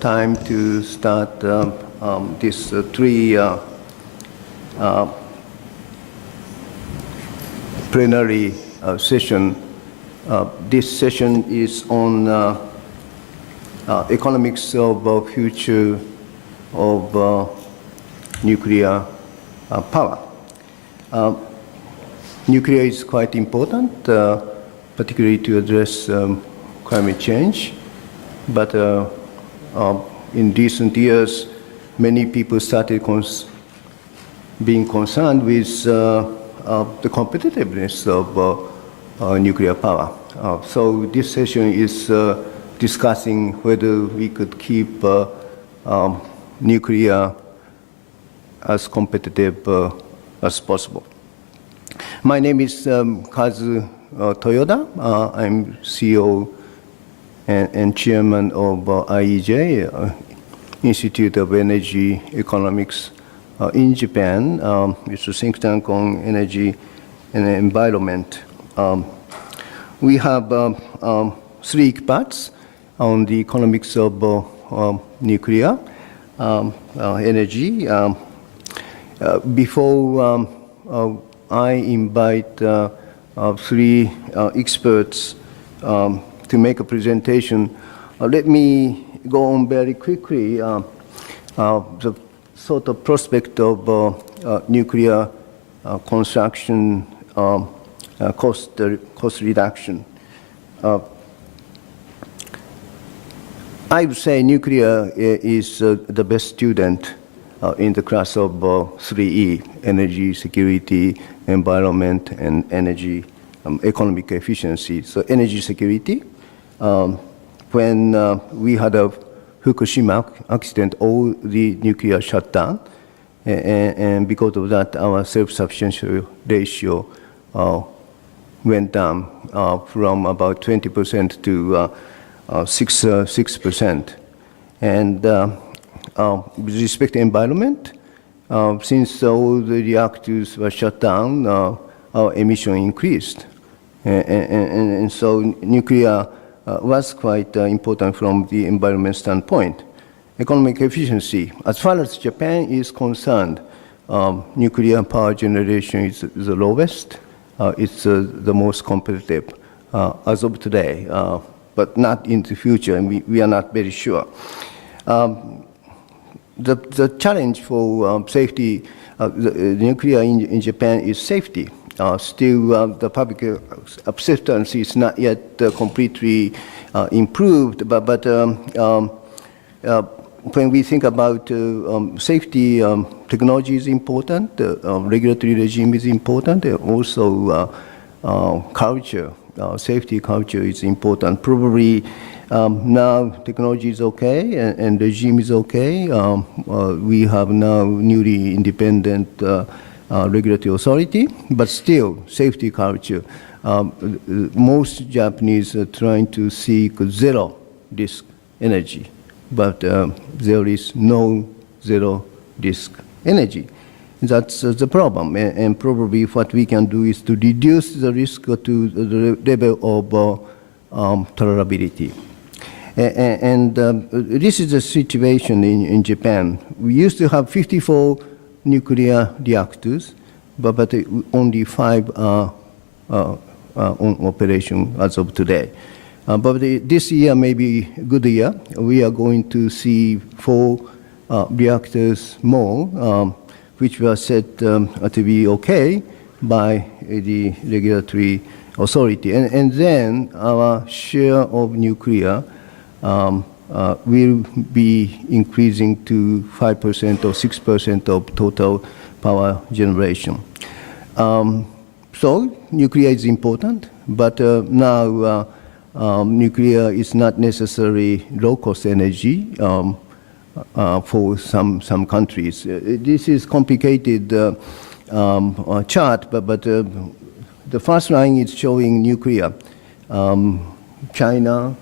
time to start this three plenary session. This session is on economics of future of nuclear power. Nuclear is quite important, particularly to address climate change. But in recent years, many people started being concerned with the competitiveness of nuclear power. So this session is discussing whether we could keep nuclear as competitive as possible. My name is Kazu Toyoda. I'm CEO and chairman of IEEJ, Institute of Energy Economics in Japan. It's a think tank on energy and environment. We have three parts on the economics of nuclear energy. Before I invite three experts to make a presentation, let me go on very quickly the sort of prospect of nuclear construction cost reduction. I would say nuclear is the best student in the class of 3E, energy, security, environment, and energy economic efficiency. So energy security, when we had a Fukushima accident, all the nuclear shut down, and because of that, our self-sufficiency ratio went down from about 20% to 6%. And with respect to environment, since all the reactors were shut down, our emission increased. And so nuclear was quite important from the environment standpoint. Economic efficiency, as far as Japan is concerned, nuclear power generation is the lowest. It's the most competitive as of today, but not in the future, and we are not very sure. The challenge for safety, the nuclear in Japan is safety. Still, the public acceptance is not yet completely improved, but when we think about safety, technology is important, regulatory regime is important, and also culture, safety culture is important. Probably now technology is okay and regime is okay. We have now newly independent regulatory authority, but still safety culture. Most Japanese are trying to seek zero risk energy, but there is no zero risk energy. That's the problem, and probably what we can do is to reduce the risk to the level of tolerability. And this is the situation in Japan. We used to have 54 nuclear reactors, but only 5 are on operation as of today. But this year may be a good year. We are going to see 4 reactors more, which were said to be okay by the regulatory authority. And then our share of nuclear will be increasing to 5% or 6% of total power generation. So nuclear is important, but now nuclear is not necessarily low-cost energy for some countries. This is complicated chart, but the first line is showing nuclear. China,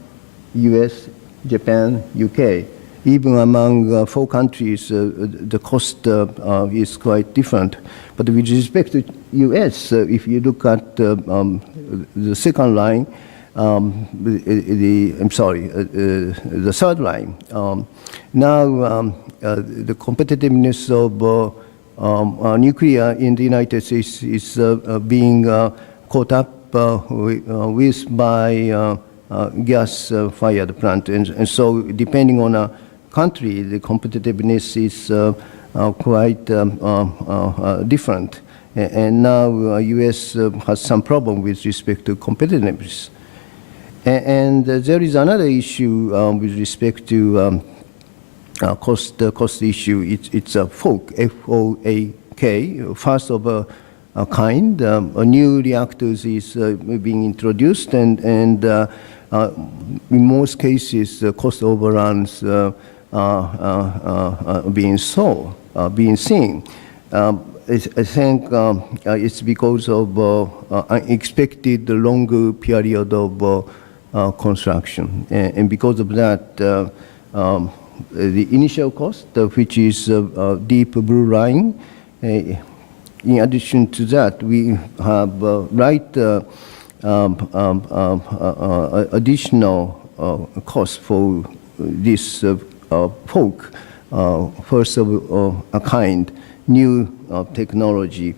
US, Japan, UK. Even among 4 countries, the cost is quite different. But with respect to US, if you look at the second line, the third line. Now, the competitiveness of nuclear in the United States is being caught up with by gas-fired plant, and so depending on a country, the competitiveness is quite different. And now U.S. has some problem with respect to competitiveness. And there is another issue with respect to cost issue. It's a FOAK, F-O-A-K, first of a kind. A new reactors is being introduced, and in most cases, cost overruns being seen. I think it's because of unexpected longer period of construction, and because of that, the initial cost, which is deep blue line. In addition to that, we have additional cost for this FOAK, first of a kind, new technology.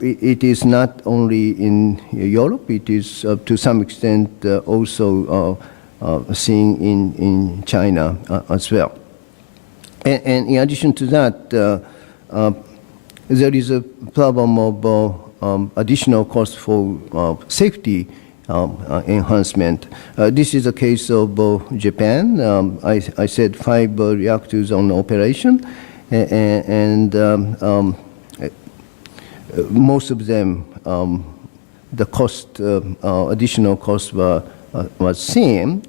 It is not only in Europe, it is to some extent also seen in China as well. And in addition to that, there is a problem of additional cost for safety enhancement. This is a case of Japan. I said 5 reactors on operation, and most of them, the cost, additional cost was seen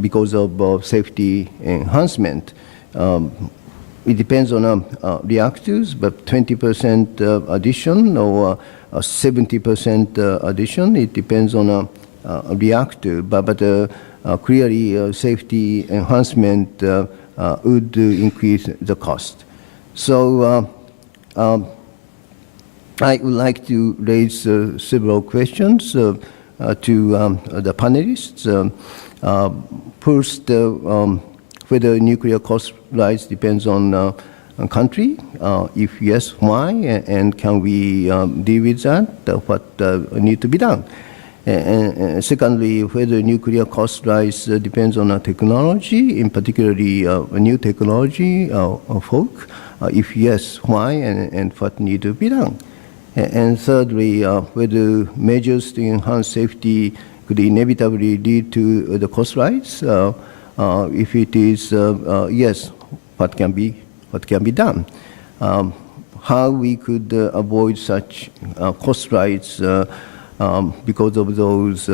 because of safety enhancement. It depends on reactors, but 20% addition or 70% addition. It depends on a reactor, but clearly safety enhancement would increase the cost. So I would like to raise several questions to the panelists. First, whether nuclear cost rise depends on country. If yes, why? And can we deal with that? What need to be done? And secondly, whether nuclear cost rise depends on technology, in particularly a new technology, FOAK. If yes, why? And what need to be done? And thirdly, whether measures to enhance safety could inevitably lead to the cost rise. If it is yes, what can be done? How we could avoid such cost rise because of those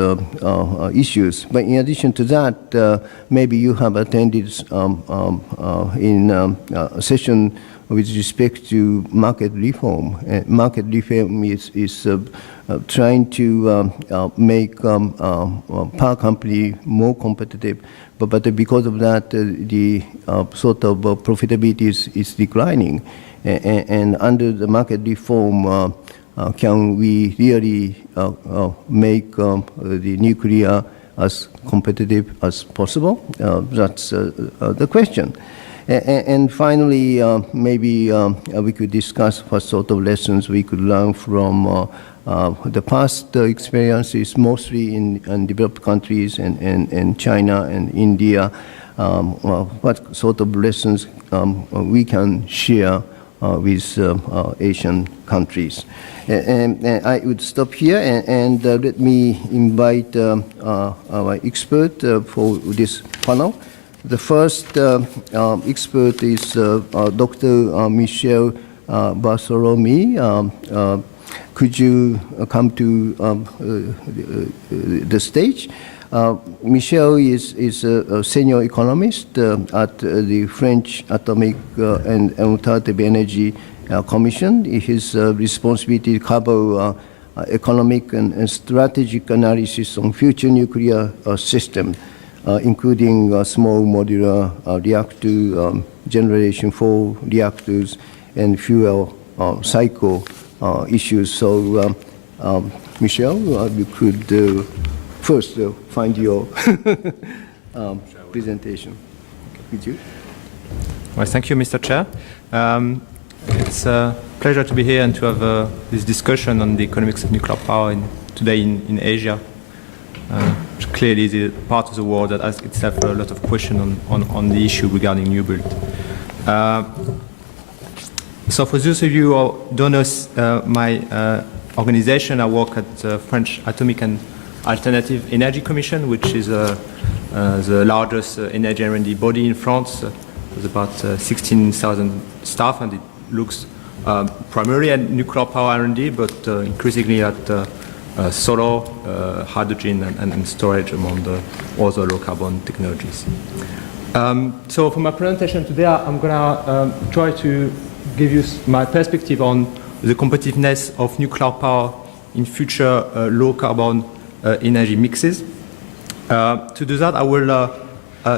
issues. But in addition to that, maybe you have attended in a session with respect to market reform. Market reform is trying to make power company more competitive, but because of that, the sort of profitability is declining. And under the market reform, can we really make the nuclear as competitive as possible? That's the question. And finally, maybe we could discuss what sort of lessons we could learn from the past experiences, mostly in developed countries and China and India. What sort of lessons we can share with Asian countries. And I would stop here, and let me invite our expert for this panel. The first expert is Dr. Michel Berthelemy. Could you come to the stage? Michel is a senior economist at the French Atomique and Untitled Energy Commission. His responsibility cover economic and strategic analysis on future nuclear system, including small modular reactor, generation 4 reactors, and fuel cycle issues. So, Michel, you could first find your presentation. With you. Well, thank you, Mr. Chair. It's a pleasure to be here and to have this discussion on the economics of nuclear power today in Asia. Which clearly is a part of the world that asks itself a lot of questions on the issue regarding new build. So for those of you who don't know my organization, I work at the French Atomique and Alternative Energy Commission, which is the largest energy R&D body in France. There's about 16,000 staff, and it looks primarily at nuclear power R&D, but increasingly at solar, hydrogen, and storage among the other low-carbon technologies. So for my presentation today, I'm going to try to give you my perspective on the competitiveness of nuclear power in future low-carbon energy mixes. To do that, I will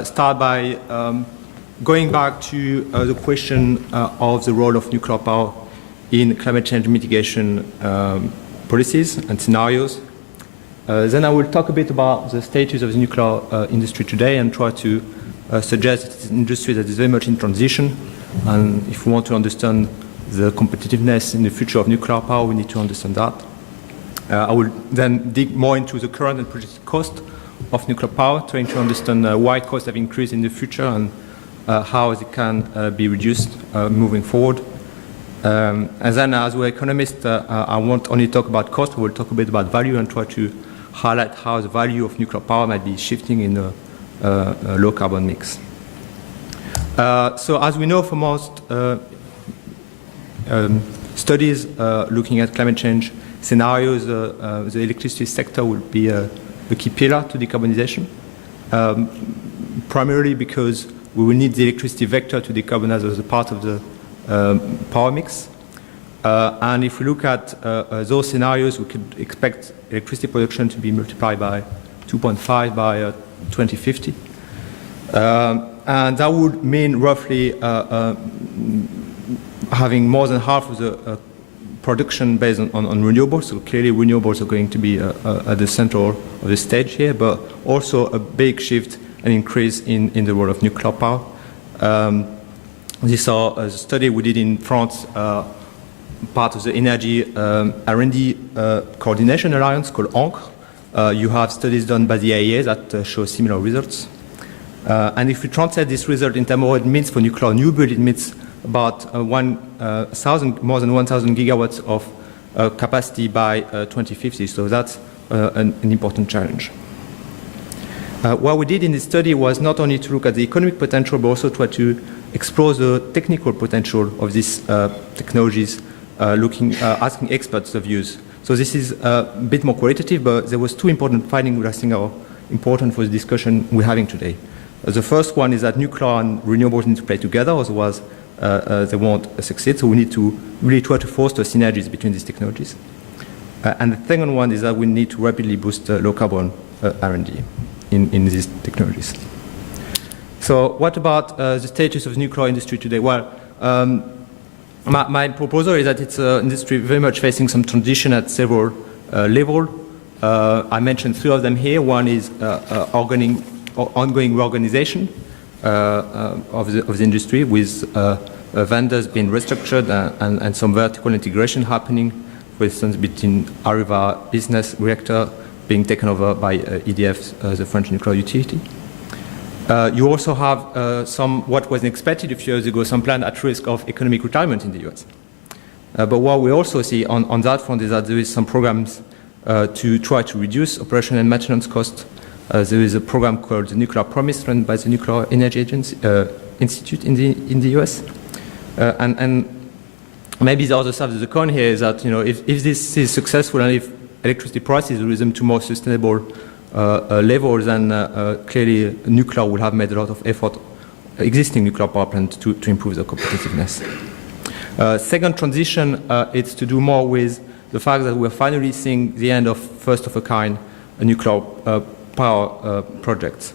start by going back to the question of the role of nuclear power in climate change mitigation policies and scenarios. Then I will talk a bit about the status of the nuclear industry today and try to suggest that it's an industry that is very much in transition. And if we want to understand the competitiveness in the future of nuclear power, we need to understand that. I will then dig more into the current and projected cost of nuclear power, trying to understand why costs have increased in the future and how it can be reduced moving forward. And then, as we're economists, I won't only talk about cost, we'll talk a bit about value and try to highlight how the value of nuclear power might be shifting in a low-carbon mix. So as we know from most studies looking at climate change scenarios, the electricity sector will be a key pillar to decarbonization, primarily because we will need the electricity vector to decarbonize as a part of the power mix. And if we look at those scenarios, we could expect electricity production to be multiplied by 2.5 by 2050. And that would mean roughly having more than half of the production based on renewables. So clearly renewables are going to be at the center of the stage here, but also a big shift and increase in the role of nuclear power. This is a study we did in France, part of the Energy R&D Coordination Alliance called ENCRE. You have studies done by the IEEJ that show similar results. And if we translate this result in terms of what it means for nuclear new build, it means about more than 1,000 gigawatts of capacity by 2050. So that's an important challenge. What we did in this study was not only to look at the economic potential, but also try to explore the technical potential of these technologies, asking experts of views. So this is a bit more qualitative, but there was two important findings which I think are important for the discussion we're having today. The first one is that nuclear and renewables need to play together, otherwise they won't succeed. So we need to really try to foster synergies between these technologies. And the second one is that we need to rapidly boost low-carbon R&D in these technologies. So what about the status of the nuclear industry today? Well, my proposal is that it's an industry very much facing some transition at several levels. I mentioned three of them here. One is ongoing reorganization of the industry, with vendors being restructured and some vertical integration happening, for instance, between Areva business reactor being taken over by EDF, the French nuclear utility. You also have what was expected a few years ago, some plant at risk of economic retirement in the US. But what we also see on that front is that there is some programs to try to reduce operation and maintenance costs. There is a program called the Nuclear Promise, run by the Nuclear Energy Agency, Institute in the US. And maybe the other side of the coin here is that, you know, if this is successful and if electricity prices resume to more sustainable levels, then clearly nuclear will have made a lot of effort, existing nuclear power plants, to improve their competitiveness. Second transition, it's to do more with the fact that we're finally seeing the end of first of a kind nuclear power projects.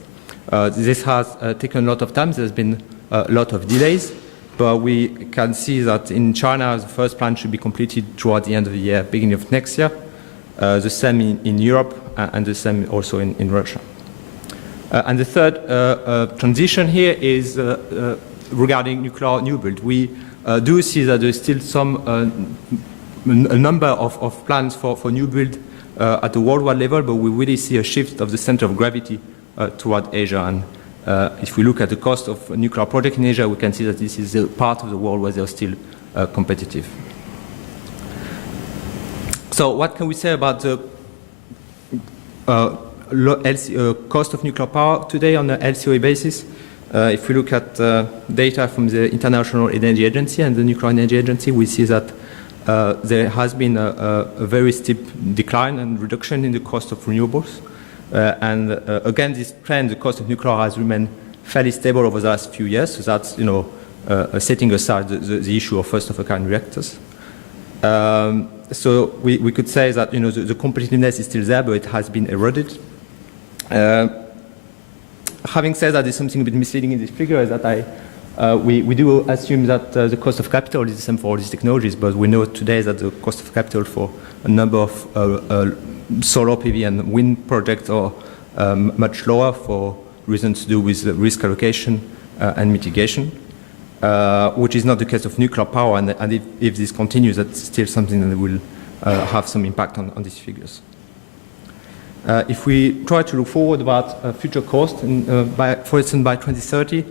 This has taken a lot of time. There's been a lot of delays, but we can see that in China, the first plant should be completed toward the end of the year, beginning of next year. the same in Europe, and the same also in Russia. And the third transition here is regarding nuclear new build. We do see that there's still a number of plans for new build at the worldwide level, but we really see a shift of the center of gravity toward Asia. And if we look at the cost of a nuclear project in Asia, we can see that this is a part of the world where they're still competitive. So what can we say about the cost of nuclear power today on an LCOE basis? If we look at data from the International Energy Agency and the Nuclear Energy Agency, we see that there has been a very steep decline and reduction in the cost of renewables. And again, this trend, the cost of nuclear has remained fairly stable over the last few years. So that's, setting aside the issue of first-of-a-kind reactors. So we could say that, the competitiveness is still there, but it has been eroded. Having said that, there's something a bit misleading in this figure, is that we do assume that the cost of capital is the same for all these technologies, but we know today that the cost of capital for a number of solar PV and wind projects are much lower for reasons to do with risk allocation and mitigation, which is not the case of nuclear power, and if this continues, that's still something that will have some impact on these figures. If we try to look forward about future cost, for instance, by 2030,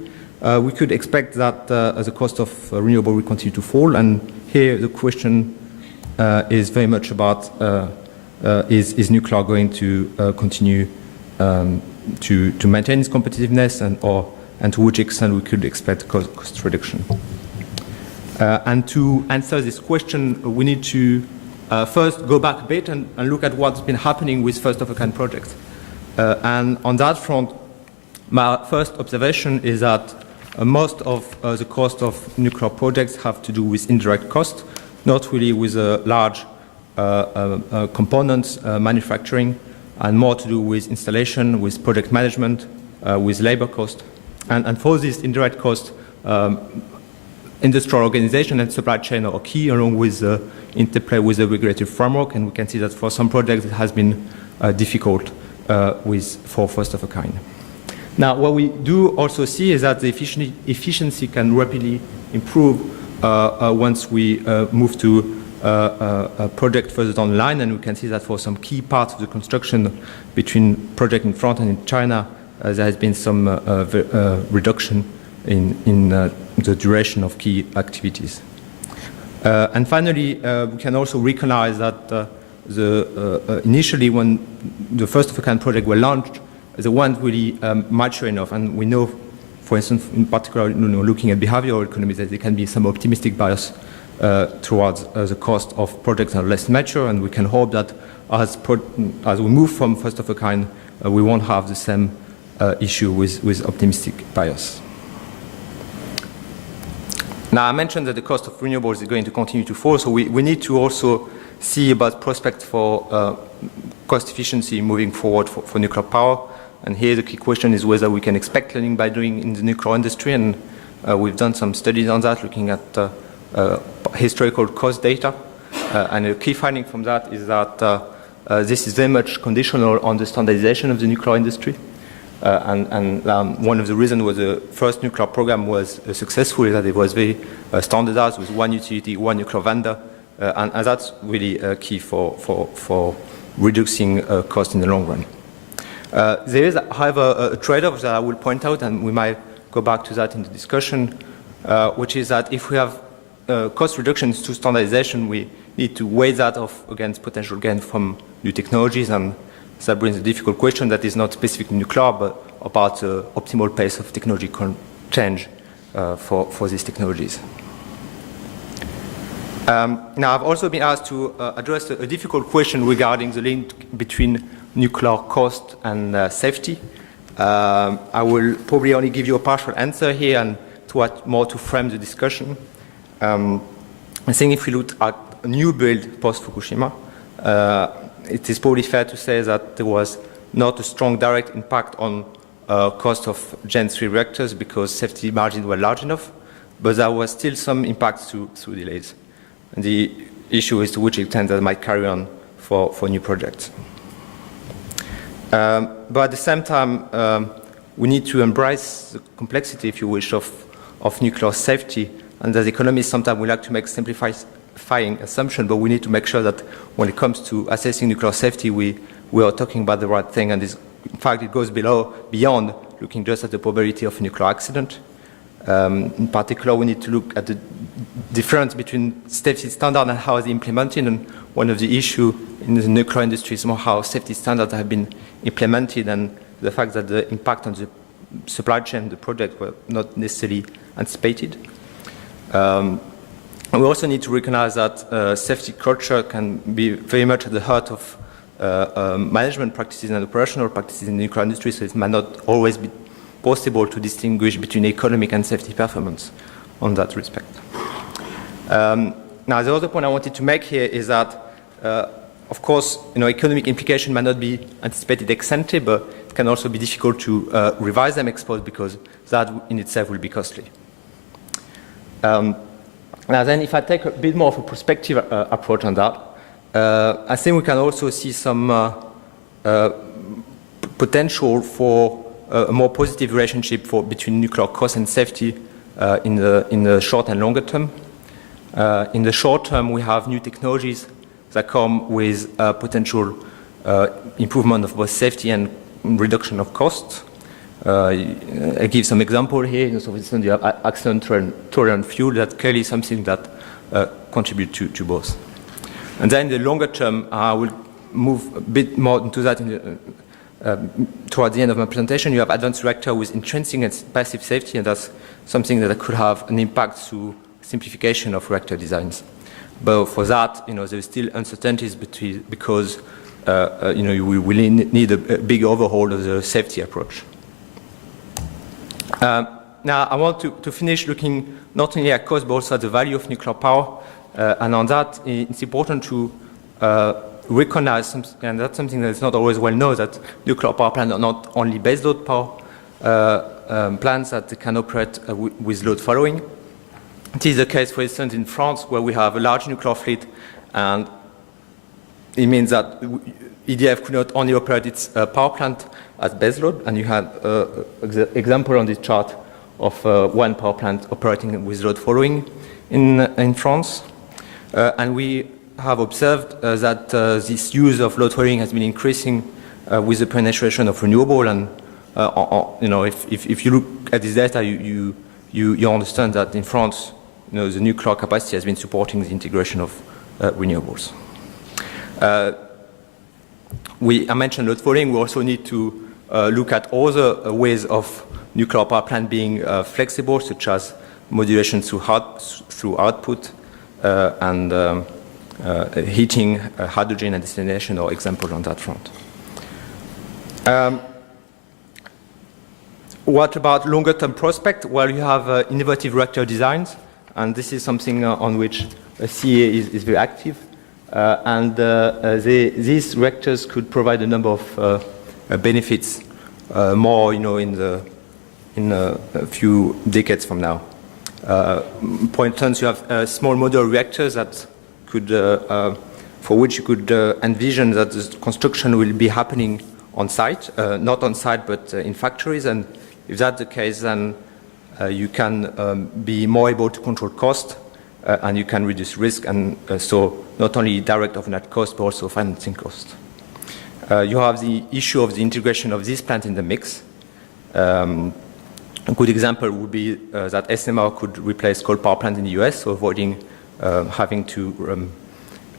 we could expect that the cost of renewable will continue to fall. And here the question is very much about is nuclear going to continue to maintain its competitiveness, and to which extent we could expect cost reduction. And to answer this question, we need to first go back a bit and look at what's been happening with first-of-a-kind projects. And on that front, my first observation is that most of the cost of nuclear projects have to do with indirect cost, not really with large components manufacturing, and more to do with installation, with project management, with labor cost. And for this indirect cost, industrial organization and supply chain are key, along with the interplay with the regulatory framework, and we can see that for some projects it has been difficult for first-of-a-kind. Now, what we do also see is that the efficiency can rapidly improve once we move to a project further down the line, and we can see that for some key parts of the construction between project in France and in China, there has been some reduction in the duration of key activities. And finally, we can also recognize that initially when the first-of-a-kind project were launched, they weren't really mature enough, and we know, for instance, in particular, looking at behavioral economies, that there can be some optimistic bias towards the cost of projects that are less mature, and we can hope that as we move from first-of-a-kind, we won't have the same issue with optimistic bias. Now, I mentioned that the cost of renewables is going to continue to fall, so we need to also see about prospects for cost efficiency moving forward for nuclear power. And here the key question is whether we can expect learning by doing in the nuclear industry, and we've done some studies on that, looking at historical cost data. And a key finding from that is that this is very much conditional on the standardization of the nuclear industry. And one of the reasons was the first nuclear program was successful, is that it was very standardized with one utility, one nuclear vendor, and that's really key for reducing cost in the long run. There is, however, a trade-off that I will point out, and we might go back to that in the discussion, which is that if we have cost reductions to standardization, we need to weigh that off against potential gain from new technologies, and that brings a difficult question that is not specifically nuclear, but about the optimal pace of technological change for these technologies. Now, I've also been asked to address a difficult question regarding the link between nuclear cost and safety. I will probably only give you a partial answer here, and to frame the discussion. I think if we look at a new build post-Fukushima, it is probably fair to say that there was not a strong direct impact on cost of Gen 3 reactors because safety margins were large enough, but there was still some impact through delays. And the issue is to which extent that might carry on for new projects. But at the same time, we need to embrace the complexity, if you wish, of nuclear safety. And as economists, sometimes we like to make simplifying assumptions, but we need to make sure that when it comes to assessing nuclear safety, we are talking about the right thing. And in fact, it goes beyond looking just at the probability of a nuclear accident. In particular, we need to look at the difference between safety standards and how they're implemented. And one of the issues in the nuclear industry is more how safety standards have been implemented and the fact that the impact on the supply chain, the project, were not necessarily anticipated. And we also need to recognize that safety culture can be very much at the heart of management practices and operational practices in the nuclear industry, so it might not always be possible to distinguish between economic and safety performance on that respect. Now, the other point I wanted to make here is that, of course, economic implication might not be anticipated ex ante, but it can also be difficult to revise them ex post because that in itself will be costly. Now then, if I take a bit more of a prospective approach on that, I think we can also see some potential for a more positive relationship between nuclear cost and safety in the short and longer term. In the short term, we have new technologies that come with potential improvement of both safety and reduction of costs. I give some example here. So for instance, you have accident-tolerant fuel. That's clearly something that contributes to both. And then in the longer term, I will move a bit more into that towards the end of my presentation. You have advanced reactor with intrinsic and passive safety, and that's something that could have an impact through simplification of reactor designs. But for that, there's still uncertainties because we will need a big overhaul of the safety approach. Now, I want to finish looking not only at cost, but also at the value of nuclear power. And on that, it's important to recognize something, and that's something that is not always well known, that nuclear power plants are not only baseload power plants that can operate with load following. It is the case, for instance, in France, where we have a large nuclear fleet, and it means that EDF could not only operate its power plant as baseload, and you had an example on this chart of one power plant operating with load following in France. And we have observed that this use of load following has been increasing with the penetration of renewable. And if you look at this data, you understand that in France, the nuclear capacity has been supporting the integration of renewables. I mentioned load following. We also need to look at other ways of nuclear power plant being flexible, such as modulation through output and heating, hydrogen and desalination are examples on that front. What about longer term prospect? Well, you have innovative reactor designs, and this is something on which CEA is very active. These reactors could provide a number of benefits more, in a few decades from now. For instance, you have small modular reactors that could, for which you could envision that the construction will be happening on site, not on site, but in factories. And if that's the case, then you can be more able to control cost, and you can reduce risk, and so not only direct overnight cost, but also financing cost. You have the issue of the integration of this plant in the mix. A good example would be that SMR could replace coal power plant in the US, so avoiding having to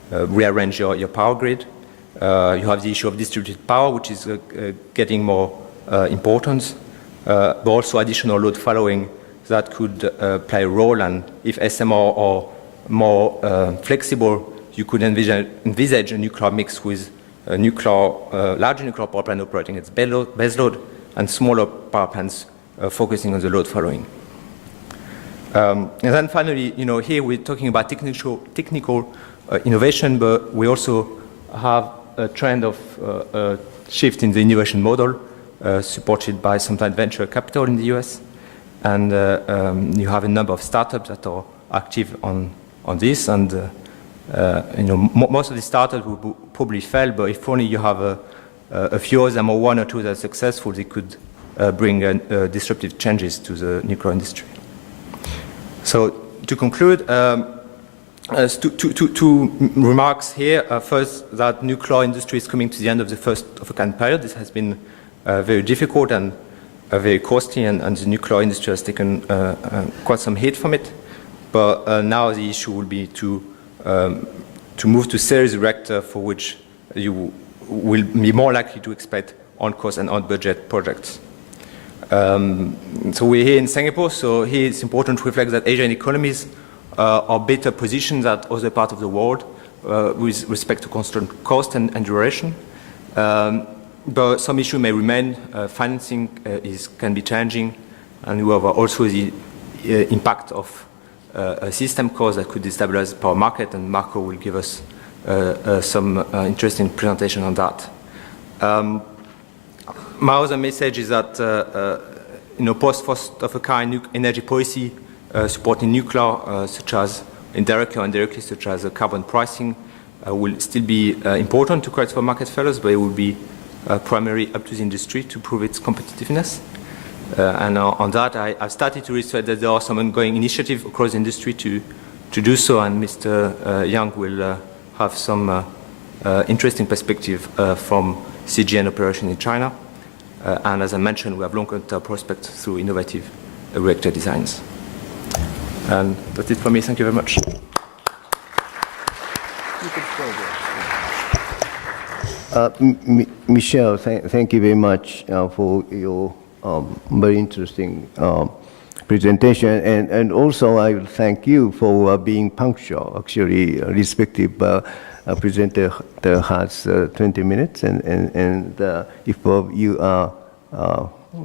rearrange your power grid. You have the issue of distributed power, which is getting more importance, but also additional load following that could play a role. And if SMR are more flexible, you could envisage a nuclear mix with a large nuclear power plant operating its baseload and smaller power plants focusing on the load following. And then finally, here we're talking about technical innovation, but we also have a trend of shift in the innovation model supported by sometimes venture capital in the US. And you have a number of startups that are active on this, and most of the startups will probably fail, but if only you have a few of them or one or two that are successful, they could bring disruptive changes to the nuclear industry. So to conclude, two remarks here. First, that nuclear industry is coming to the end of the first of a kind period. This has been very difficult and very costly, and the nuclear industry has taken quite some hit from it. But now the issue will be to move to series reactor, for which you will be more likely to expect on-cost and on-budget projects. So we're here in Singapore, so here it's important to reflect that Asian economies are better positioned than other parts of the world with respect to constant cost and duration. But some issue may remain. Financing can be changing, and we have also the impact of a system cost that could destabilize the power market, and Marco will give us some interesting presentation on that. My other message is that post-first of a kind energy policy supporting nuclear, such as indirectly or indirectly, such as carbon pricing, will still be important to correct for market failures, but it will be primarily up to the industry to prove its competitiveness. And on that, I've started to research that there are some ongoing initiatives across the industry to do so, and Mr. Yang will have some interesting perspective from CGN operation in China. And as I mentioned, we have long-term prospects through innovative reactor designs. And that's it for me. Thank you very much. Michel, thank you very much for your very interesting presentation, and also I will thank you for being punctual. Actually, respective presenter has 20 minutes, and if you are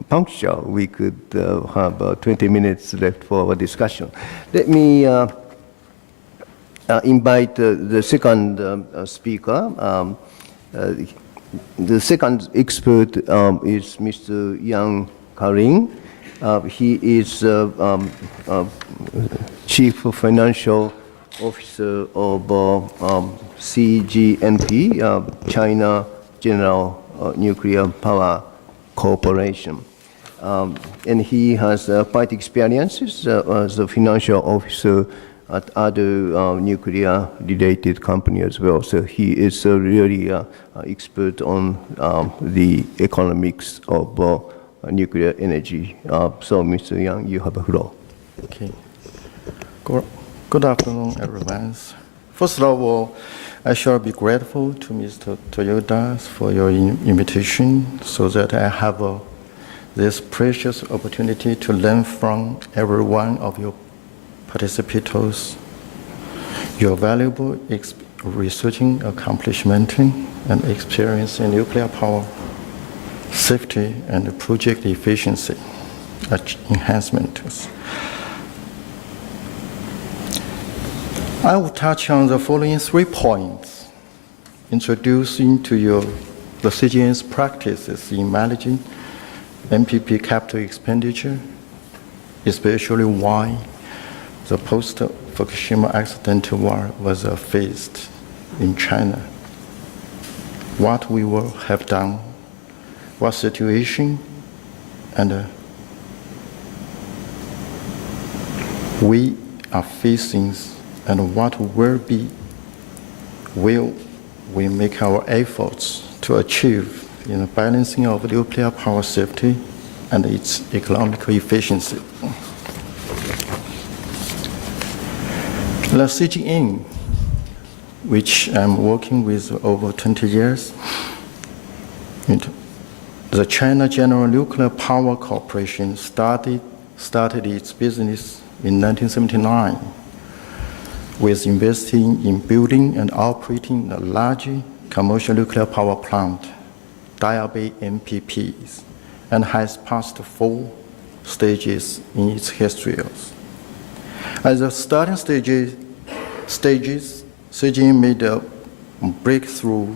punctual, we could have 20 minutes left for our discussion. Let me invite the second speaker. The second expert is Mr. Yang Kalin. He is Chief Financial Officer of CGNP, China General Nuclear Power Corporation. And he has quite experiences as a financial officer at other nuclear-related companies as well. So he is really expert on the economics of nuclear energy. So, Mr. Yang, you have a floor. Okay. Good afternoon, everyone. First of all, I shall be grateful to Mr. Toyoda for your invitation, so that I have this precious opportunity to learn from every one of your participants, your valuable researching accomplishment and experience in nuclear power, safety, and project efficiency enhancements. I will touch on the following 3 points, introducing to you the CGN's practices in managing MPP capital expenditure, especially why the post-Fukushima accident was faced in China, what we will have done, what situation, and we are facing, and what will we make our efforts to achieve in the balancing of nuclear power safety and its economic efficiency. The CGN, which I'm working with over 20 years, the China General Nuclear Power Corporation started its business in 1979 with investing in building and operating a large commercial nuclear power plant, Diabei MPPs, and has passed 4 stages in its history. At the starting stages, CGN made a breakthrough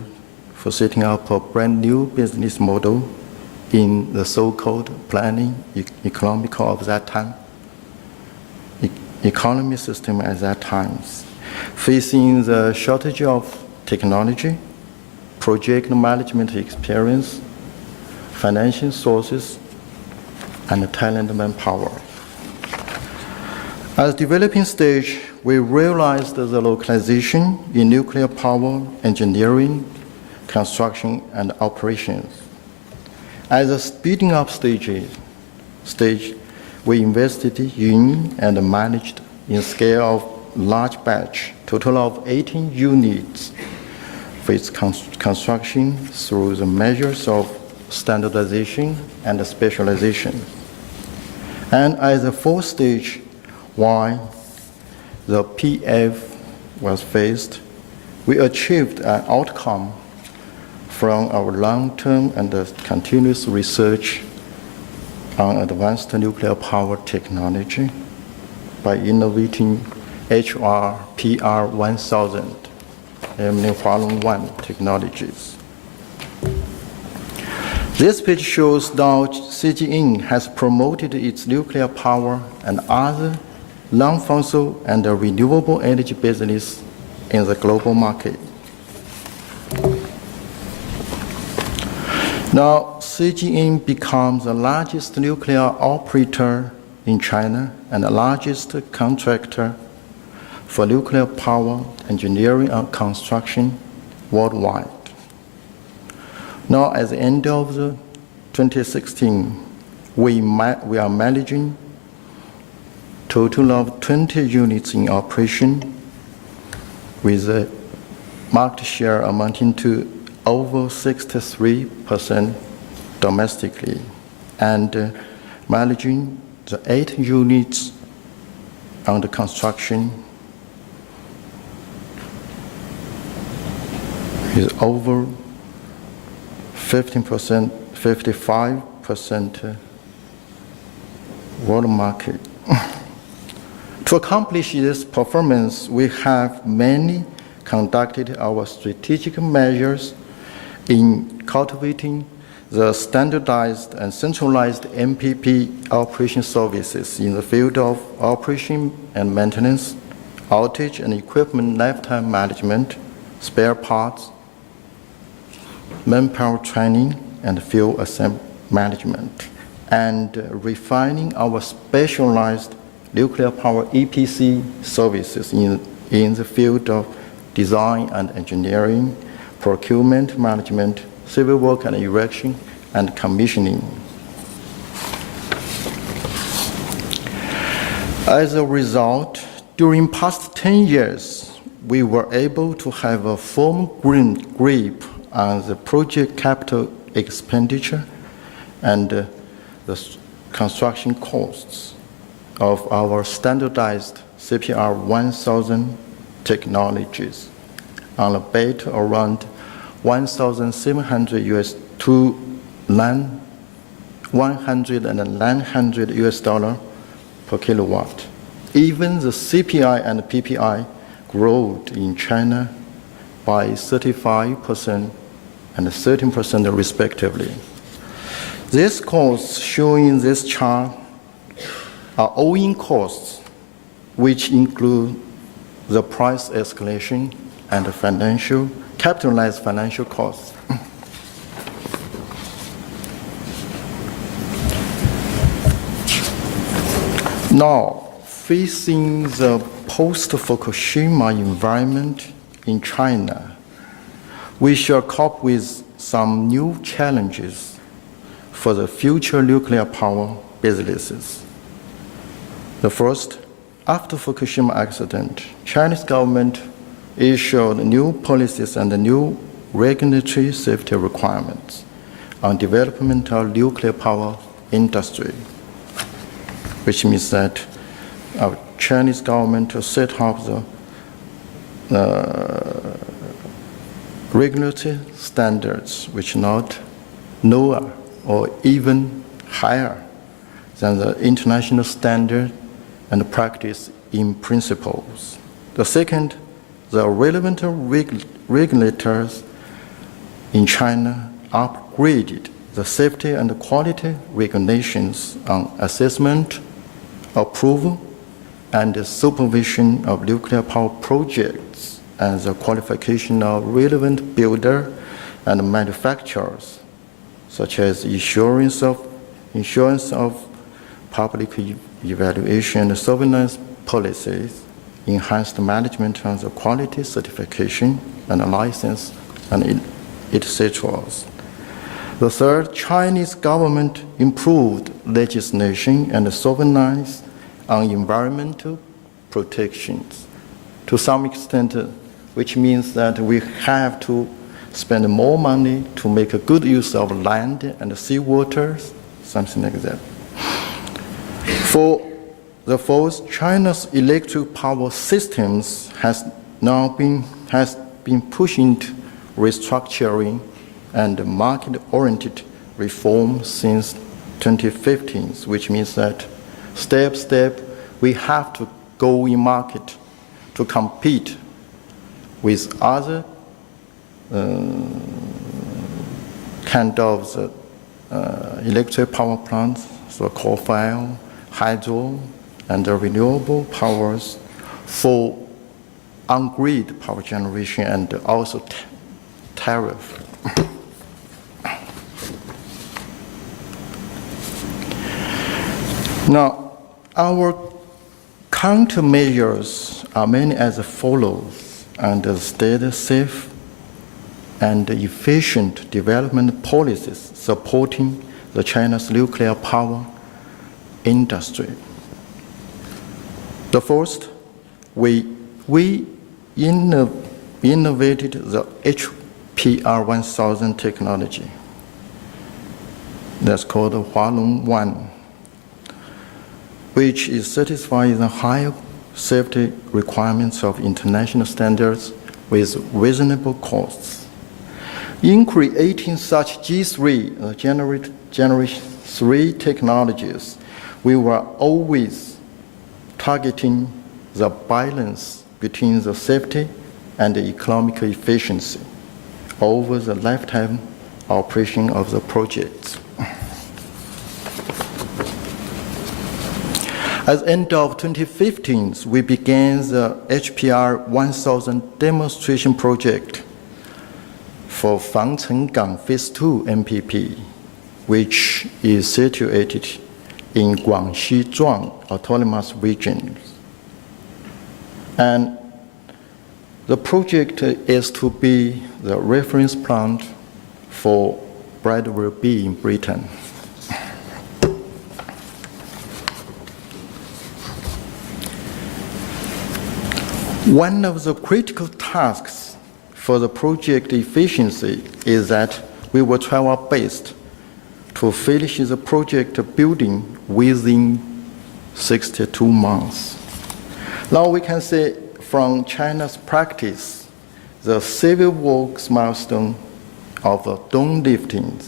for setting up a brand new business model in the so-called planning economic of that time, economy system at that time. Facing the shortage of technology, project management experience, financial sources, and talent manpower. As developing stage, we realized the localization in nuclear power engineering, construction, and operations. As a speeding up stage, we invested in and managed in scale of large batch, total of 18 units for its construction through the measures of standardization and specialization. And as a fourth stage, while the PF was faced, we achieved an outcome from our long-term and continuous research on advanced nuclear power technology by innovating HR-PR1000, namely Hualong 1 technologies. This page shows how CGN has promoted its nuclear power and other non-fossil and renewable energy business in the global market. Now, CGN becomes the largest nuclear operator in China and the largest contractor for nuclear power engineering and construction worldwide. Now, at the end of 2016, we are managing a total of 20 units in operation with a market share amounting to over 63% domestically, and managing the 8 units under construction with over 15%, 55% world market. To accomplish this performance, we have mainly conducted our strategic measures in cultivating the standardized and centralized MPP operation services in the field of operation and maintenance, outage and equipment lifetime management, spare parts, manpower training, and fuel assembly management, and refining our specialized nuclear power EPC services in the field of design and engineering, procurement management, civil work and erection, and commissioning. As a result, during past 10 years, we were able to have a firm grip on the project capital expenditure and the construction costs of our standardized CPR 1000 technologies on a base around 1,700 US to 100 and 900 US dollar per kilowatt. Even the CPI and PPI growth in China by 35% and 13% respectively. These costs shown in this chart are all-in costs, which include the price escalation and the capitalized financial costs. Now, facing the post-Fukushima environment in China, we shall cope with some new challenges for the future nuclear power businesses. The first, after Fukushima accident, Chinese government issued new policies and new regulatory safety requirements on development of nuclear power industry, which means that our Chinese government to set up the regulatory standards which not lower or even higher than the international standard and practice in principles. The second, the relevant regulators in China upgraded the safety and quality regulations on assessment, approval, and the supervision of nuclear power projects and the qualification of relevant builder and manufacturers, such as insurance of public evaluation and surveillance policies, enhanced management of the quality certification and license, and etc. The third, Chinese government improved legislation and surveillance on environmental protections to some extent, which means that we have to spend more money to make a good use of land and sea waters, something like that. For the fourth, China's electric power systems has been pushing to restructuring and market-oriented reform since 2015, which means that step by step we have to go in market to compete with other kind of electric power plants, so coal-fired, hydro, and the renewable powers for on-grid power generation and also tariff. Now, our countermeasures are mainly as follows, and state safe and efficient development policies supporting the China's nuclear power industry. The first, we innovated the HPR1000 technology. That's called Hualong 1, which is satisfying the high safety requirements of international standards with reasonable costs. In creating such G3, Generation 3 technologies, we were always targeting the balance between the safety and the economic efficiency over the lifetime operation of the projects. At the end of 2015, we began the HPR 1000 demonstration project for Fangchenggang Phase 2 MPP, which is situated in Guangxi Zhuang Autonomous Region. And the project is to be the reference plant for Berthelemy B in Britain. One of the critical tasks for the project efficiency is that we will try our best to finish the project building within 62 months. Now we can say from China's practice, the civil works milestone of the dome lifting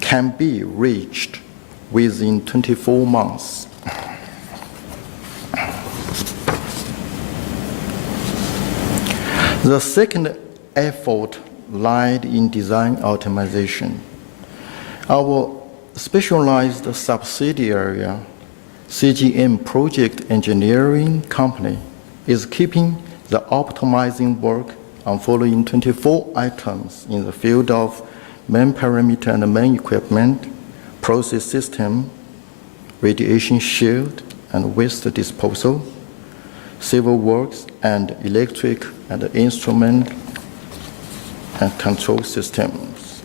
can be reached within 24 months. The second effort lied in design optimization. Our specialized subsidiary, CGM Project Engineering Company, is keeping the optimizing work on following 24 items in the field of main parameter and main equipment, process system, radiation shield and waste disposal, civil works, and electric and instrument and control systems.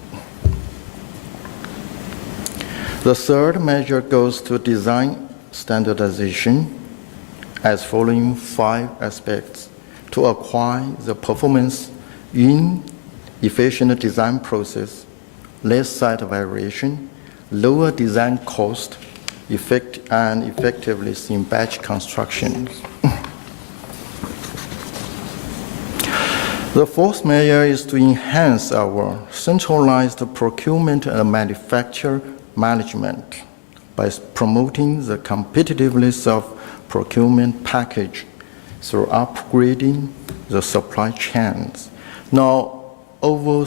The third measure goes to design standardization as following 5 aspects: to acquire the performance in efficient design process, less site variation, lower design cost, and effectiveness in batch construction. The fourth measure is to enhance our centralized procurement and manufacture management by promoting the competitiveness of procurement package through upgrading the supply chains. Now, over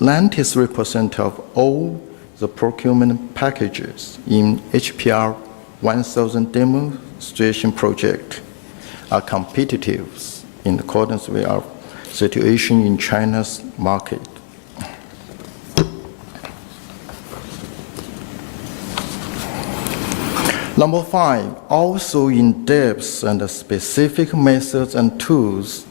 93% of all the procurement packages in HPR 1000 demonstration projects are competitive in accordance with our situation in China's market. Number 5, also in-depth and specific methods and tools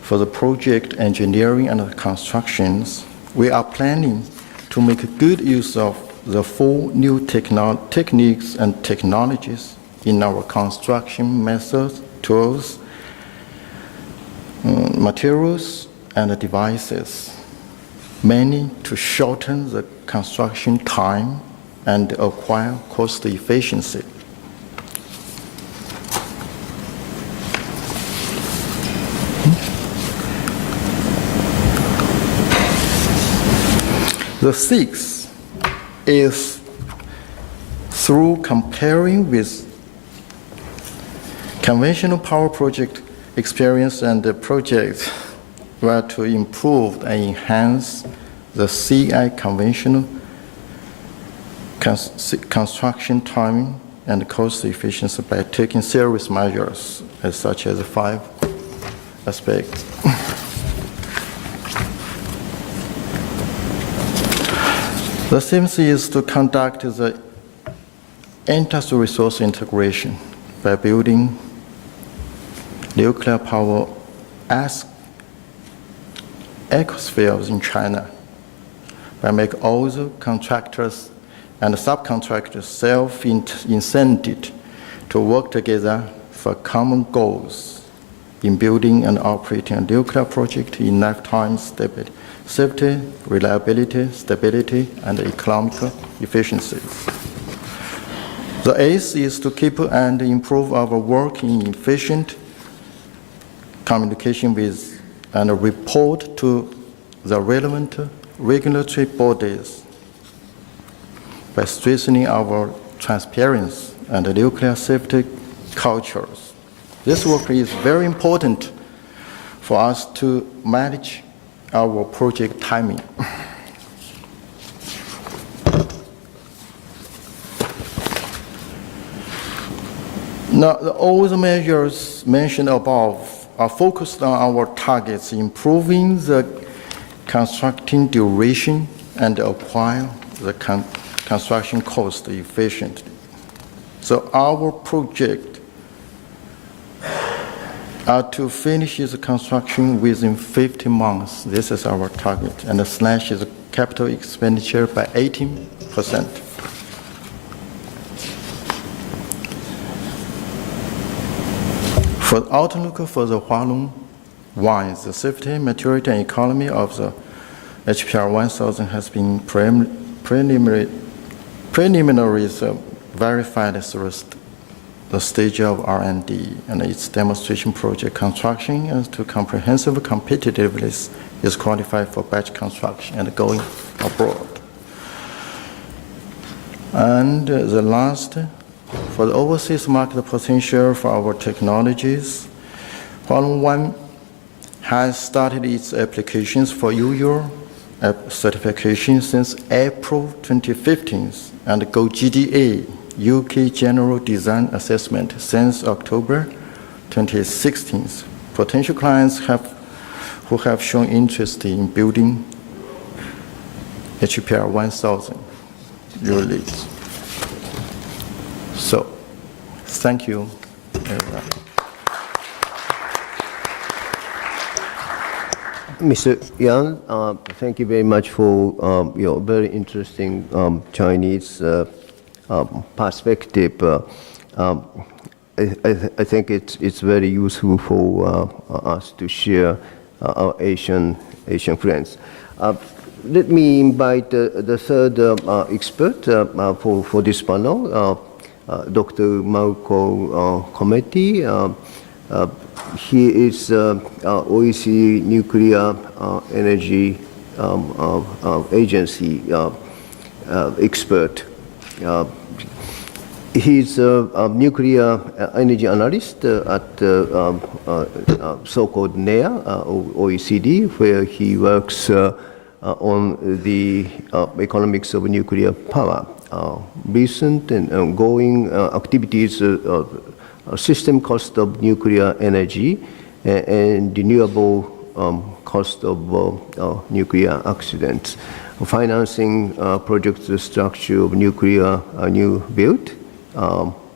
for the project engineering and constructions. We are planning to make good use of the 4 new techniques and technologies in our construction methods, tools, materials, and devices, mainly to shorten the construction time and acquire cost efficiency. The 6th is through comparing with conventional power project experience and the projects were to improve and enhance the CI conventional construction time and cost efficiency by taking serious measures, such as 5 aspects. The 7th is to conduct the industrial resource integration by building nuclear power as ecospheres in China, by making all the contractors and subcontractors self-incented to work together for common goals in building and operating a nuclear project in lifetime stability. Safety, reliability, stability, and economic efficiency. The 8th is to keep and improve our work in efficient communication with and report to the relevant regulatory bodies by strengthening our transparency and nuclear safety cultures. This work is very important for us to manage our project timing. Now, all the measures mentioned above are focused on our targets, improving the constructing duration and acquire the construction cost efficiently. So our project are to finish the construction within 15 months. This is our target, and slash the capital expenditure by 18%. For the outlook for the Hualong 1, the safety, maturity, and economy of the HPR 1000 has been preliminary verified through the stage of R&D, and its demonstration project construction and to comprehensive competitiveness is qualified for batch construction and going abroad. And the last, for the overseas market potential for our technologies, Hualong 1 has started its applications for UUR certification since April 2015 and Go GDA UK General Design Assessment since October 2016. Potential clients who have shown interest in building HPR 1000 units. So, thank you, everyone. Mr. Yang, thank you very much for your very interesting Chinese perspective. I think it's very useful for us to share our Asian friends. Let me invite the third expert for this panel, Dr. Marco Cometti. He is OECD Nuclear Energy Agency expert. He's a nuclear energy analyst at so-called NEA, OECD, where he works on the economics of nuclear power. Recent and ongoing activities system cost of nuclear energy and renewable cost of nuclear accidents. Financing project structure of nuclear new build,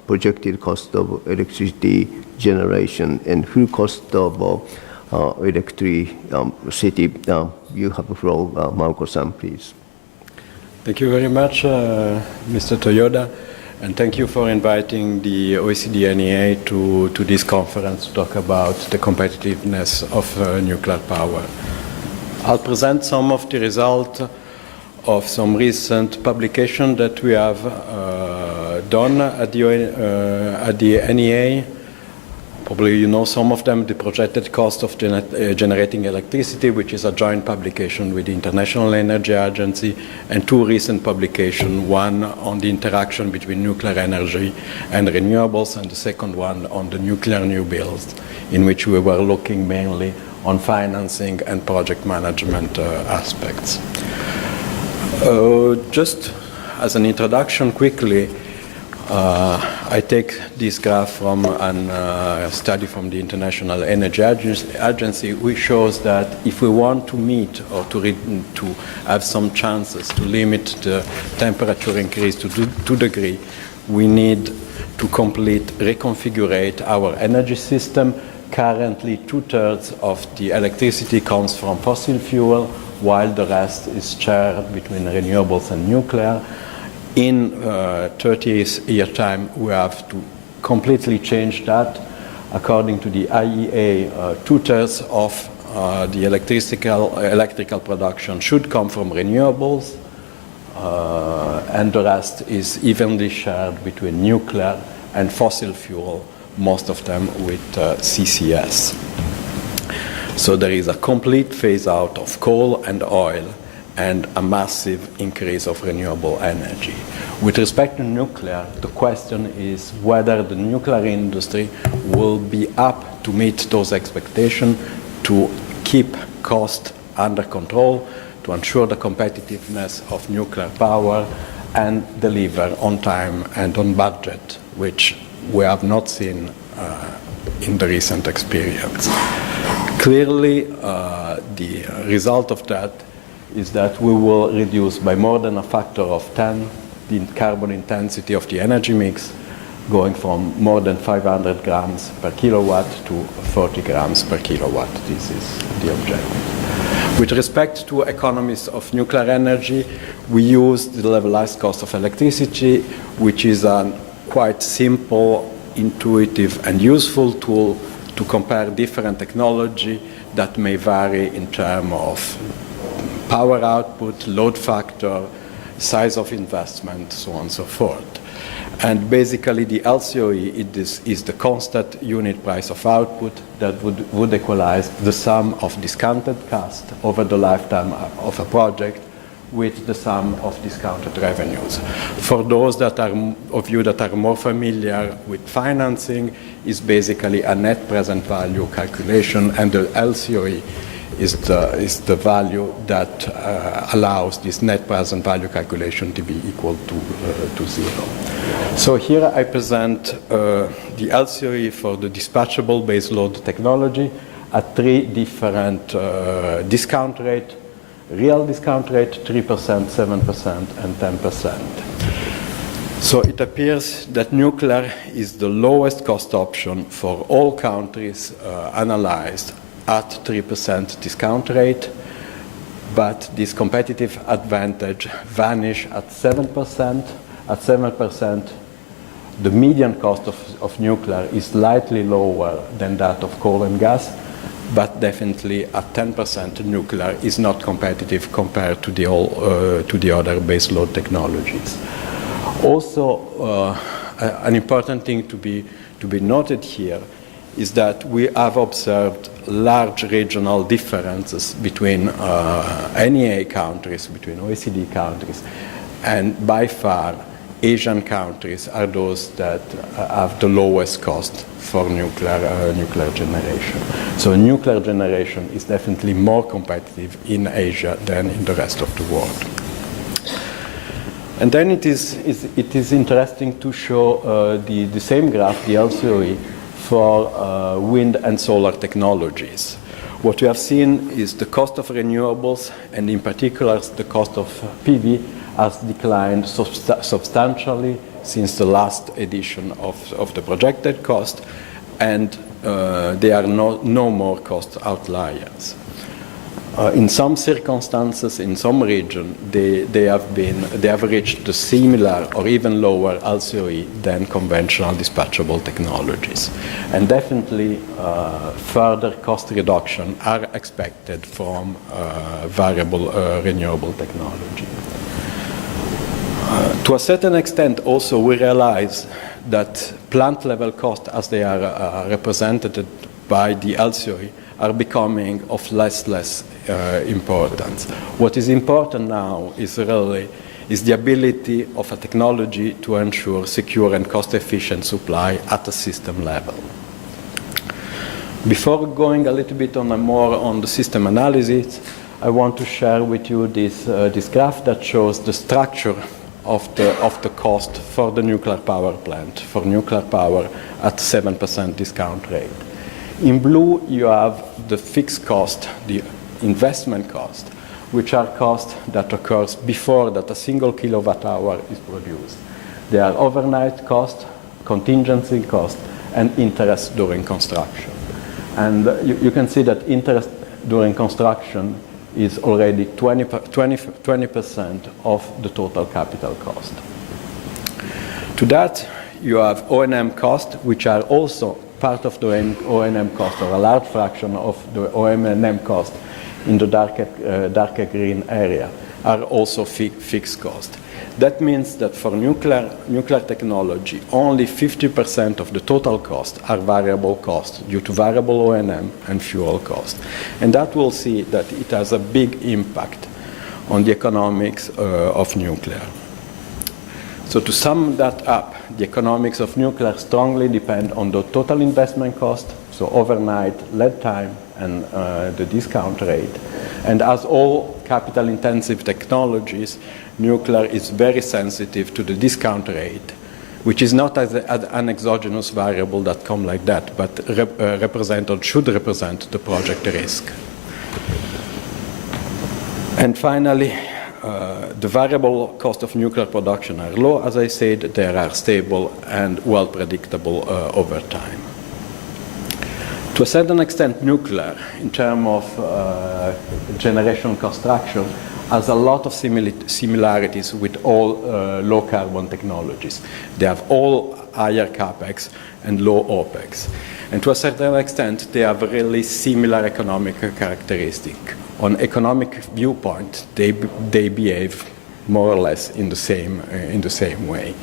projected cost of electricity generation, and full cost of electricity. You have the floor, Marco-san, please. Thank you very much, Mr. Toyoda, and thank you for inviting the OECD NEA to this conference to talk about the competitiveness of nuclear power. I'll present some of the results of some recent publication that we have done at the NEA. Probably you know some of them, the projected cost of generating electricity, which is a joint publication with the International Energy Agency, and two recent publications, one on the interaction between nuclear energy and renewables, and the second one on the nuclear new builds, in which we were looking mainly on financing and project management aspects. Just as an introduction quickly, I take this graph from a study from the International Energy Agency, which shows that if we want to meet or to have some chances to limit the temperature increase to 2 degrees, we need to reconfigure our energy system. Currently, 2/3 of the electricity comes from fossil fuel, while the rest is shared between renewables and nuclear. In 30 years' time, we have to completely change that. According to the IEEJ, 2/3 of the electrical production should come from renewables, and the rest is evenly shared between nuclear and fossil fuel, most of them with CCS. So there is a complete phase out of coal and oil and a massive increase of renewable energy. With respect to nuclear, the question is whether the nuclear industry will be up to meet those expectations, to keep cost under control, to ensure the competitiveness of nuclear power, and deliver on time and on budget, which we have not seen in the recent experience. Clearly, the result of that is that we will reduce by more than a factor of 10 the carbon intensity of the energy mix, going from more than 500 grams per kilowatt to 40 grams per kilowatt. This is the objective. With respect to economies of nuclear energy, we use the levelized cost of electricity, which is a quite simple, intuitive, and useful tool to compare different technology that may vary in terms of power output, load factor, size of investment, so on and so forth. And basically the LCOE is the constant unit price of output that would equalize the sum of discounted cost over the lifetime of a project with the sum of discounted revenues. For those of you that are more familiar with financing, is basically a net present value calculation, and the LCOE is the value that allows this net present value calculation to be equal to 0. So here I present the LCOE for the dispatchable baseload technology at 3 different discount rates. Real discount rate, 3%, 7%, and 10%. So it appears that nuclear is the lowest cost option for all countries analyzed at 3% discount rate, but this competitive advantage vanishes at 7%. At 7%, the median cost of nuclear is slightly lower than that of coal and gas, but definitely at 10%, nuclear is not competitive compared to the other baseload technologies. Also, an important thing to be noted here is that we have observed large regional differences between NEA countries, between OECD countries, and by far Asian countries are those that have the lowest cost for nuclear generation. So nuclear generation is definitely more competitive in Asia than in the rest of the world. And then it is interesting to show the same graph, the LCOE, for wind and solar technologies. What we have seen is the cost of renewables, and in particular the cost of PV, has declined substantially since the last edition of the projected cost, and there are no more cost outliers. In some circumstances, in some regions, they have reached the similar or even lower LCOE than conventional dispatchable technologies. And definitely further cost reduction are expected from variable renewable technology. To a certain extent also we realize that plant level costs as they are represented by the LCOE are becoming of less importance. What is important now is the ability of a technology to ensure secure and cost-efficient supply at a system level. Before going a little bit more on the system analysis, I want to share with you this graph that shows the structure of the cost for the nuclear power plant, for nuclear power at 7% discount rate. In blue, you have the fixed cost, the investment cost, which are costs that occurs before that a single kilowatt hour is produced. They are overnight cost, contingency cost, and interest during construction. And you can see that interest during construction is already 20% of the total capital cost. To that, you have O&M costs, which are also part of the O&M cost, or a large fraction of the O&M cost in the darker green area, are also fixed cost. That means that for nuclear technology, only 50% of the total cost are variable costs due to variable O&M and fuel cost. And that will see that it has a big impact on the economics of nuclear. So to sum that up, the economics of nuclear strongly depend on the total investment cost, so overnight, lead time, and the discount rate. And as all capital-intensive technologies, nuclear is very sensitive to the discount rate, which is not as an exogenous variable that comes like that, but represent or should represent the project risk. And finally, the variable cost of nuclear production are low, as I said, they are stable and well predictable over time. To a certain extent, nuclear, in terms of generation cost structure, has a lot of similarities with all low-carbon technologies. They have all higher capex and low opex. And to a certain extent, they have really similar economic characteristics. On economic viewpoint, they behave more or less in the same way,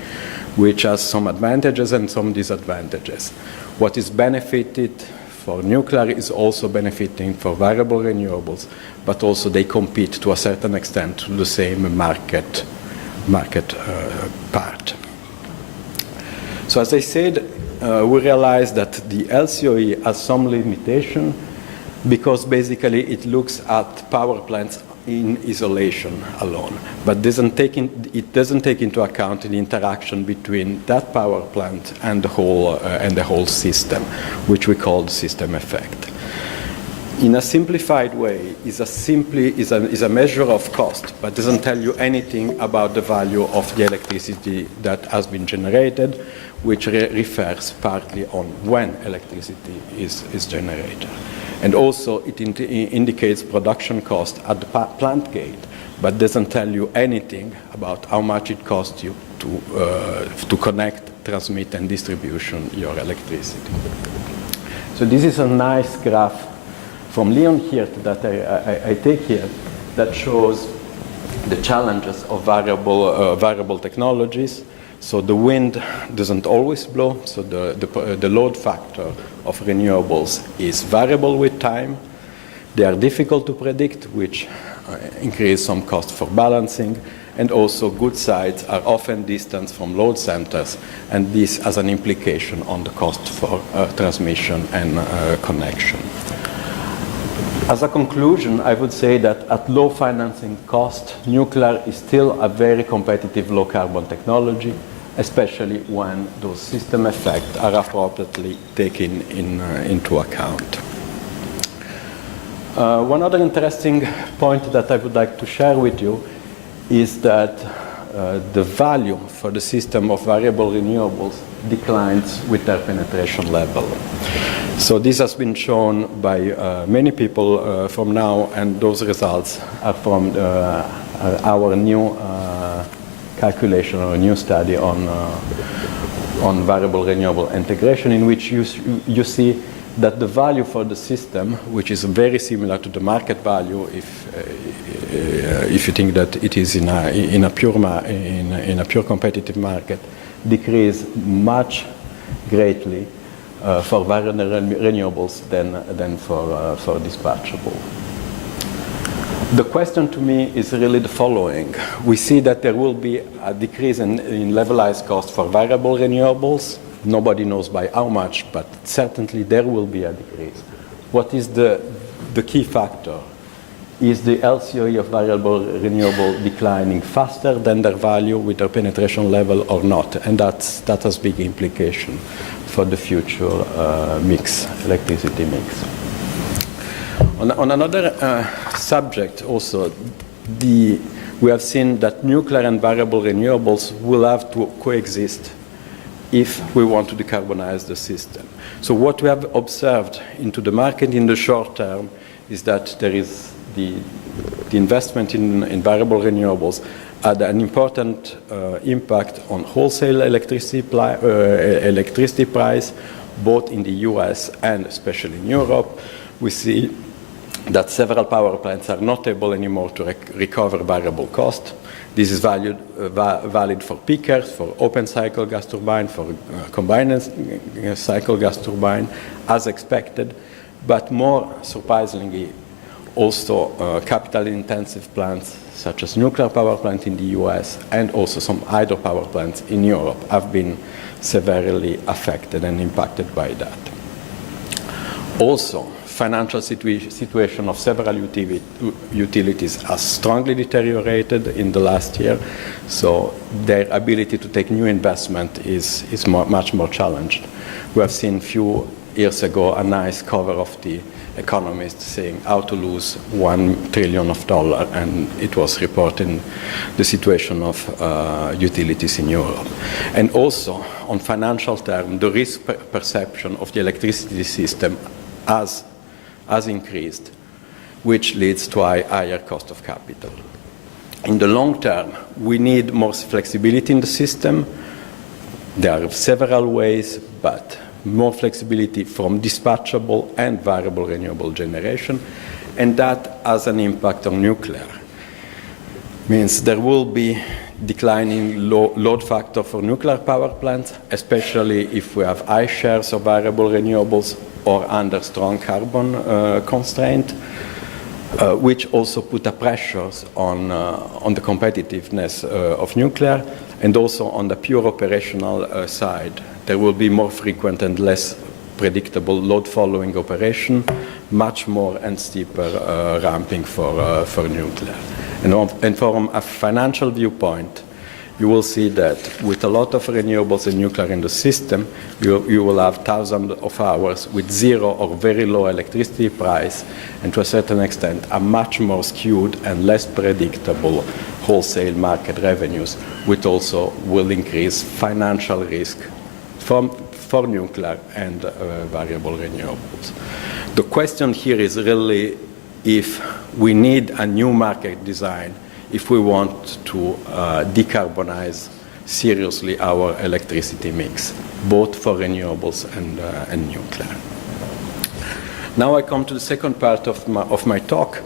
which has some advantages and some disadvantages. What is benefited for nuclear is also benefiting for variable renewables, but also they compete to a certain extent to the same market part. So as I said, we realize that the LCOE has some limitation because basically it looks at power plants in isolation alone, but it doesn't take into account the interaction between that power plant and the whole system, which we call the system effect. In a simplified way, is a measure of cost, but doesn't tell you anything about the value of the electricity that has been generated, which refers partly on when electricity is generated. And also it indicates production cost at the plant gate, but doesn't tell you anything about how much it costs you to connect, transmit, and distribution your electricity. So this is a nice graph from Leon Hirt that I take here that shows the challenges of variable technologies. So the wind doesn't always blow, so the load factor of renewables is variable with time. They are difficult to predict, which increase some cost for balancing, and also good sites are often distant from load centers, and this has an implication on the cost for transmission and connection. As a conclusion, I would say that at low financing cost, nuclear is still a very competitive low-carbon technology, especially when those system effects are appropriately taken into account. One other interesting point that I would like to share with you is that the value for the system of variable renewables declines with their penetration level. So this has been shown by many people from now, and those results are from our new calculation or a new study on variable renewable integration, in which you see that the value for the system, which is very similar to the market value, if you think that it is in a pure competitive market, decrease much greatly for variable renewables than for dispatchable. The question to me is really the following. We see that there will be a decrease in levelized cost for variable renewables. Nobody knows by how much, but certainly there will be a decrease. What is the key factor? Is the LCOE of variable renewable declining faster than their value with their penetration level or not? And that has big implication for the future electricity mix. On another subject also, we have seen that nuclear and variable renewables will have to coexist if we want to decarbonize the system. So what we have observed into the market in the short term is that there is the investment in variable renewables had an important impact on wholesale electricity price, both in the US and especially in Europe. We see that several power plants are not able anymore to recover variable cost. This is valid for peakers, for open cycle gas turbine, for combined cycle gas turbine, as expected, but more surprisingly, also capital-intensive plants such as nuclear power plant in the US and also some hydropower plants in Europe have been severely affected and impacted by that. Also, financial situation of several utilities has strongly deteriorated in the last year, so their ability to take new investment is much more challenged. We have seen a few years ago a nice cover of the Economies saying how to lose $1 trillion, and it was reporting the situation of utilities in Europe. And also, on financial terms, the risk perception of the electricity system has increased, which leads to a higher cost of capital. In the long term, we need more flexibility in the system. There are several ways, but more flexibility from dispatchable and variable renewable generation, and that has an impact on nuclear. Means there will be declining load factor for nuclear power plants, especially if we have high shares of variable renewables or under strong carbon constraint, which also put a pressures on the competitiveness of nuclear, and also on the pure operational side. There will be more frequent and less predictable load following operation, much more and steeper ramping for nuclear. And from a financial viewpoint, you will see that with a lot of renewables and nuclear in the system, you will have thousands of hours with zero or very low electricity price, and to a certain extent, a much more skewed and less predictable wholesale market revenues, which also will increase financial risk for nuclear and variable renewables. The question here is really if we need a new market design if we want to decarbonize seriously our electricity mix, both for renewables and nuclear. Now I come to the second part of my talk,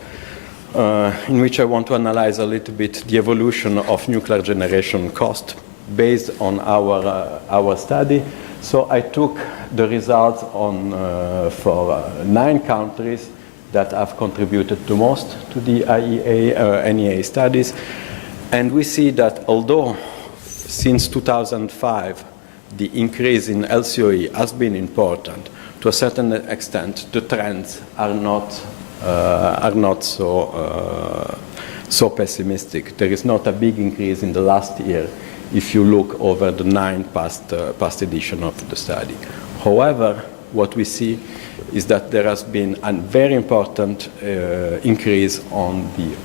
in which I want to analyze a little bit the evolution of nuclear generation cost based on our study. So I took the results for 9 countries that have contributed the most to the NEA studies. And we see that although since 2005, the increase in LCOE has been important, to a certain extent, the trends are not are not so pessimistic. There is not a big increase in the last year if you look over the 9 past edition of the study. However, what we see is that there has been a very important increase on the